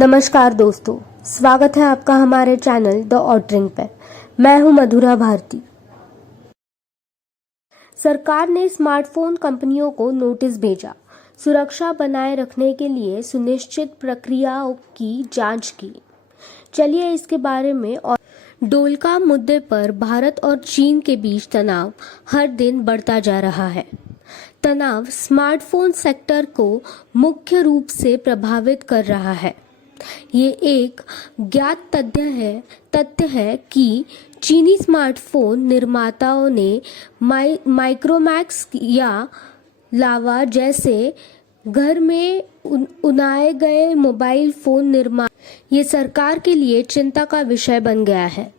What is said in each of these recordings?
नमस्कार दोस्तों, स्वागत है आपका हमारे चैनल द ऑर्डरिंग पे। मैं हूं मधुरा भारती। सरकार ने स्मार्टफोन कंपनियों को नोटिस भेजा, सुरक्षा बनाए रखने के लिए सुनिश्चित प्रक्रियाओं की जांच की। चलिए इसके बारे में। और डोलका मुद्दे पर भारत और चीन के बीच तनाव हर दिन बढ़ता जा रहा है। तनाव स्मार्टफोन सेक्टर को मुख्य रूप से प्रभावित कर रहा है। ये एक ज्ञात तथ्य है कि चीनी स्मार्टफोन निर्माताओं ने माइक्रोमैक्स या लावा जैसे घर में उनाए गए मोबाइल फोन निर्माण ये सरकार के लिए चिंता का विषय बन गया है।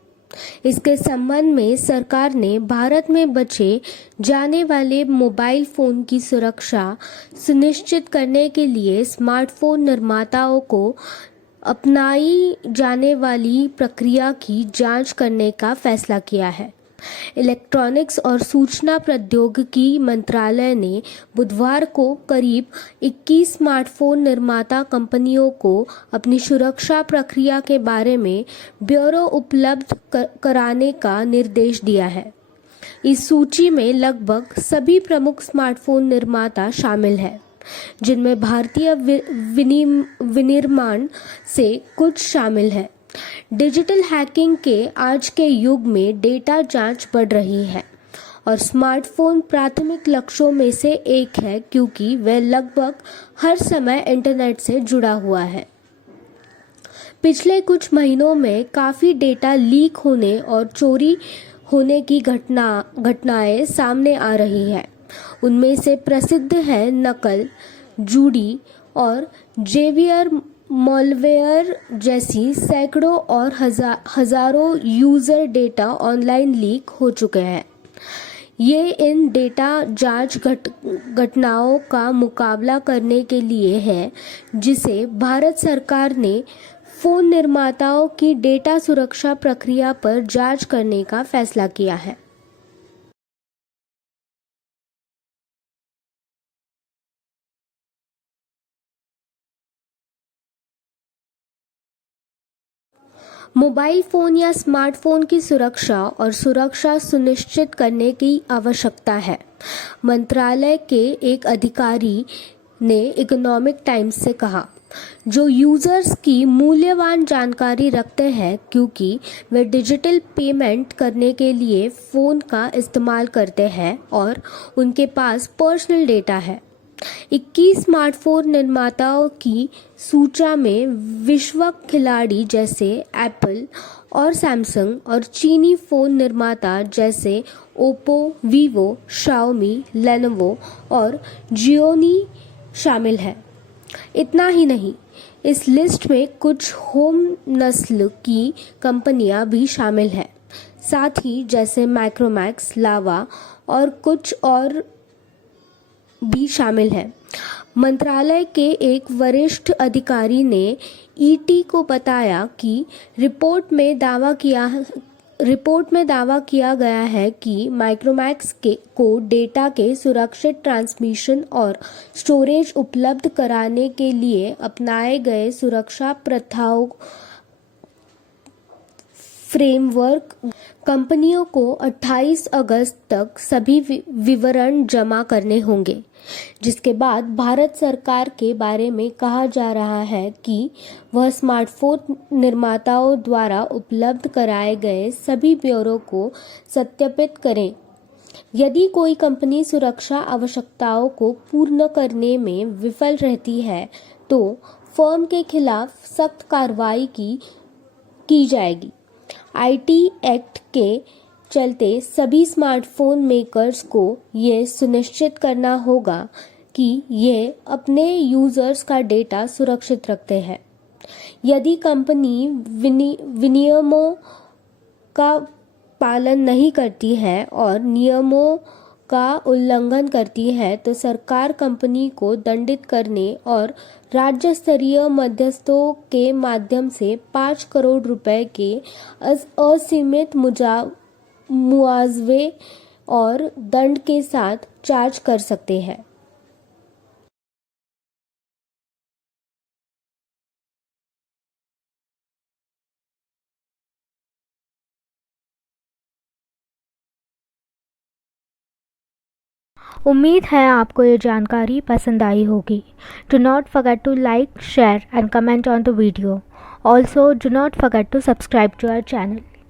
इसके संबंध में सरकार ने भारत में बचे जाने वाले मोबाइल फोन की सुरक्षा सुनिश्चित करने के लिए स्मार्टफोन निर्माताओं को अपनाई जाने वाली प्रक्रिया की जांच करने का फैसला किया है। इलेक्ट्रॉनिक्स और सूचना प्रौद्योगिकी मंत्रालय ने बुधवार को करीब 21 स्मार्टफोन निर्माता कंपनियों को अपनी सुरक्षा प्रक्रिया के बारे में ब्यौरा उपलब्ध कराने का निर्देश दिया है। इस सूची में लगभग सभी प्रमुख स्मार्टफोन निर्माता शामिल हैं, जिनमें भारतीय विनिर्माण से कुछ शामिल है। डिजिटल हैकिंग के आज के युग में डेटा जांच बढ़ रही है और स्मार्टफोन प्राथमिक लक्ष्यों में से एक है, क्योंकि वह लगभग हर समय इंटरनेट से जुड़ा हुआ है। पिछले कुछ महीनों में काफ़ी डेटा लीक होने और चोरी होने की घटनाएं सामने आ रही है। उनमें से प्रसिद्ध है नकल, जूडी और जेवियर मॉलवेयर जैसी सैकड़ों और हजारों यूजर डेटा ऑनलाइन लीक हो चुके हैं। ये इन डेटा जांच घटनाओं का मुकाबला करने के लिए है, जिसे भारत सरकार ने फोन निर्माताओं की डेटा सुरक्षा प्रक्रिया पर जांच करने का फैसला किया है। मोबाइल फ़ोन या स्मार्टफ़ोन की सुरक्षा सुनिश्चित करने की आवश्यकता है, मंत्रालय के एक अधिकारी ने इकोनॉमिक टाइम्स से कहा, जो यूज़र्स की मूल्यवान जानकारी रखते हैं क्योंकि वे डिजिटल पेमेंट करने के लिए फ़ोन का इस्तेमाल करते हैं और उनके पास पर्सनल डेटा है। 21 स्मार्टफोन निर्माताओं की सूची में विश्व खिलाड़ी जैसे एप्पल और सैमसंग और चीनी फ़ोन निर्माता जैसे ओप्पो, वीवो, शाओमी, लेनोवो और जियोनी शामिल है। इतना ही नहीं, इस लिस्ट में कुछ होम नस्ल की कंपनियां भी शामिल हैं, साथ ही जैसे माइक्रोमैक्स, लावा और कुछ और भी शामिल है। मंत्रालय के एक वरिष्ठ अधिकारी ने ईटी को बताया कि रिपोर्ट में दावा किया गया है कि माइक्रोमैक्स को डेटा के सुरक्षित ट्रांसमिशन और स्टोरेज उपलब्ध कराने के लिए अपनाए गए सुरक्षा प्रथाओं फ्रेमवर्क कंपनियों को 28 अगस्त तक सभी विवरण जमा करने होंगे, जिसके बाद भारत सरकार के बारे में कहा जा रहा है कि वह स्मार्टफोन निर्माताओं द्वारा उपलब्ध कराए गए सभी ब्यौरों को सत्यापित करें। यदि कोई कंपनी सुरक्षा आवश्यकताओं को पूर्ण करने में विफल रहती है, तो फर्म के खिलाफ सख्त कार्रवाई की जाएगी। आईटी एक्ट के चलते सभी स्मार्टफोन मेकर्स को ये सुनिश्चित करना होगा कि ये अपने यूजर्स का डेटा सुरक्षित रखते हैं। यदि कंपनी विनियमों का पालन नहीं करती है और नियमों का उल्लंघन करती है, तो सरकार कंपनी को दंडित करने और राज्य स्तरीय मध्यस्थों के माध्यम से 5 करोड़ रुपए के असीमित मुआवजे और दंड के साथ चार्ज कर सकते हैं। उम्मीद है आपको ये जानकारी पसंद आई होगी। Do not forget to like, share and comment on the video. Also, do not forget to subscribe to our channel.